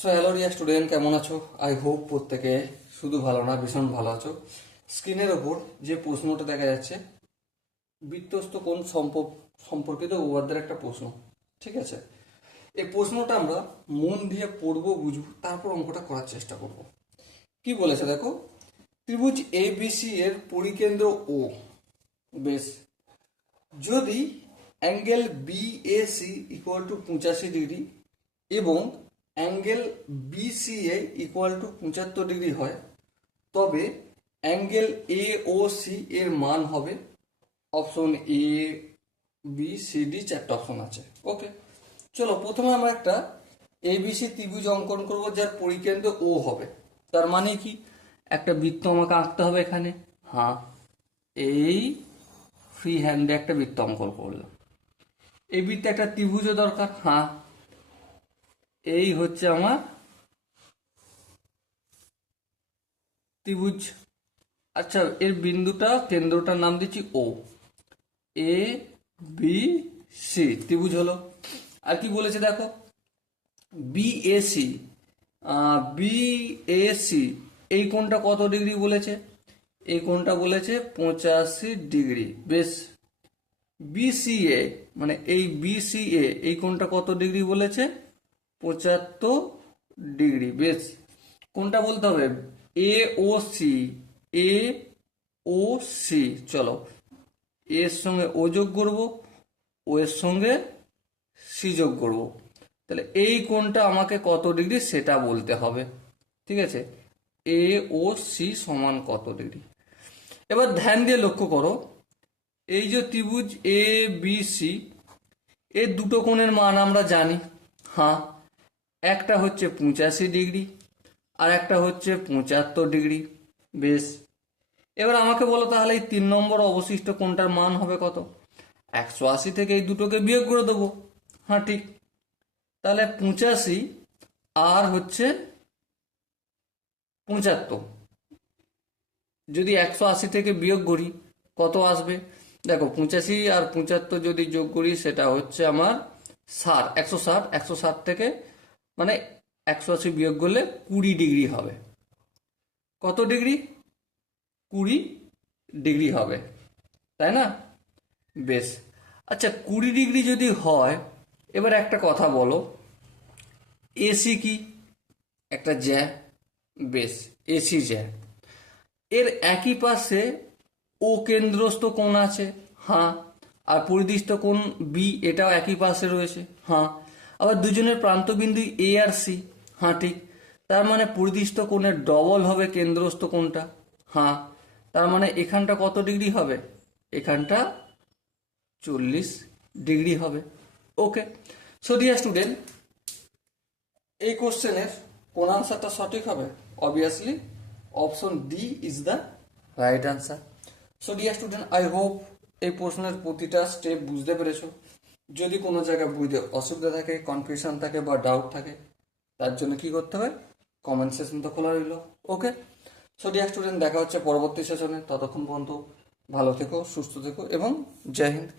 So hello dear student, কেমন আছো? I hope প্রত্যেকে শুধু ভালো না, ভীষণ ভালো আছো। স্ক্রিনের ওপর যে প্রশ্নটা দেখা যাচ্ছে, বৃত্তস্থ কোণ সম্পর্কিত উপপাদ্যের একটা প্রশ্ন। ঠিক আছে, এই প্রশ্নটা আমরা মন দিয়ে পড়বো, বুঝবো, তারপর অঙ্কটা করার চেষ্টা করব। কি বলেছে দেখো, ত্রিভুজ এবিসি এর পরিকেন্দ্র ও, বেশ, যদি angle BAC equal to 85 degree এবং angle BCA equal to 75 degree হয়, তবে অ্যাঙ্গেল এ ও সি এর মান হবে, option A, B, C, D, চারটা অপশন আছে। ওকে, চলো প্রথমে আমরা একটা এবিসি ত্রিভুজ অঙ্কন করব যার পরিকেন্দ্র ও হবে। তার মানে কি, একটা বৃত্ত আমাকে আঁকতে হবে এখানে। হ্যাঁ, এই ফ্রি হ্যান্ডে একটা বৃত্ত অঙ্কন করলাম। এই বৃত্তে একটা ত্রিভুজও দরকার। হ্যাঁ, এই হচ্ছে আমার ত্রিভুজ। আচ্ছা, এর বিন্দুটা, কেন্দ্রটার নাম দিচ্ছি ও। এ বি সি ত্রিভুজ হলো। আর কি বলেছে দেখো, বিএসি, বিএসি এই কোণটা কত ডিগ্রি বলেছে? এই কোণটা বলেছে 85 ডিগ্রি। বেশ, বিসিএ মানে এই বিসিএ এই কোণটা কত ডিগ্রি বলেছে? 75 ডিগ্রি। বেশ, কোনটা বলতে হবে? এ ও সি, এ ও সি। চলো, এর সঙ্গে ও যোগ করবো, ও এর সঙ্গে সি যোগ করবো। তাহলে এই কোণটা আমাকে কত ডিগ্রি সেটা বলতে হবে। ঠিক আছে, এ ও সি সমান কত ডিগ্রি। এবার ধ্যান দিয়ে লক্ষ্য করো, এই যে ত্রিভুজ এ বি সি, এর দুটো কোণের মান আমরা জানি। হ্যাঁ, একটা হচ্ছে 85 ডিগ্রি আর একটা হচ্ছে 75 ডিগ্রি। বেশ, এবার আমাকে বলো তাহলে এই 3 নম্বর অবশিষ্ট কোণটার মান হবে কত? 180 থেকে এই দুটোকে বিয়োগ করে দেবো। হ্যাঁ ঠিক, তাহলে 85 আর হচ্ছে 75, যদি 180 থেকে বিয়োগ করি কত আসবে? দেখো, 85 আর 75 যদি যোগ করি সেটা হচ্ছে আমার 60, 160। 160 থেকে মানে 180 বিয়োগ করলে 20 ডিগ্রি হবে। কত ডিগ্রি? 20 ডিগ্রি হবে, তাই না? বেশ, আচ্ছা 20 ডিগ্রি যদি হয়, এবার একটা কথা বলো, এসি কি? একটা জ্যা। বেশ, এসি জ্যা, এর একই পাশে ও কেন্দ্রস্থ কোণ আছে। হ্যাঁ, আর পরিদিষ্ট কোণ বি, এটাও একই পাশে রয়েছে। হ্যাঁ, আবার দুজনের প্রান্তবিন্দু এ আর সি। হ্যাঁ ঠিক, তার মানে পরিদিষ্ট কোণের ডবল হবে কেন্দ্রস্থ কোণটা। হ্যাঁ, তার মানে এখানটা কত ডিগ্রি হবে? এখানটা 40 ডিগ্রি হবে। ওকে, সো ডিয়ার স্টুডেন্ট, এই কোশ্চেনের কোন আনসারটা সঠিক হবে? Obviously option D is the right answer. So dear student, I hope এই প্রশ্নের প্রতিটা স্টেপ বুঝতে পেরেছো। যদি কোনো জায়গায় বুঝতে অসুবিধা থাকে, কনফিউশন থাকে বা ডাউট থাকে, তার জন্য কি করতে হবে? কমেন্ট সেশন তো খোলা রইল। ওকে, সো ডিয়ার স্টুডেন্ট, দেখা হচ্ছে পরবর্তী সেশনে। ততক্ষণ পর্যন্ত ভালো থেকো, সুস্থ থেকো এবং জয় হিন্দ।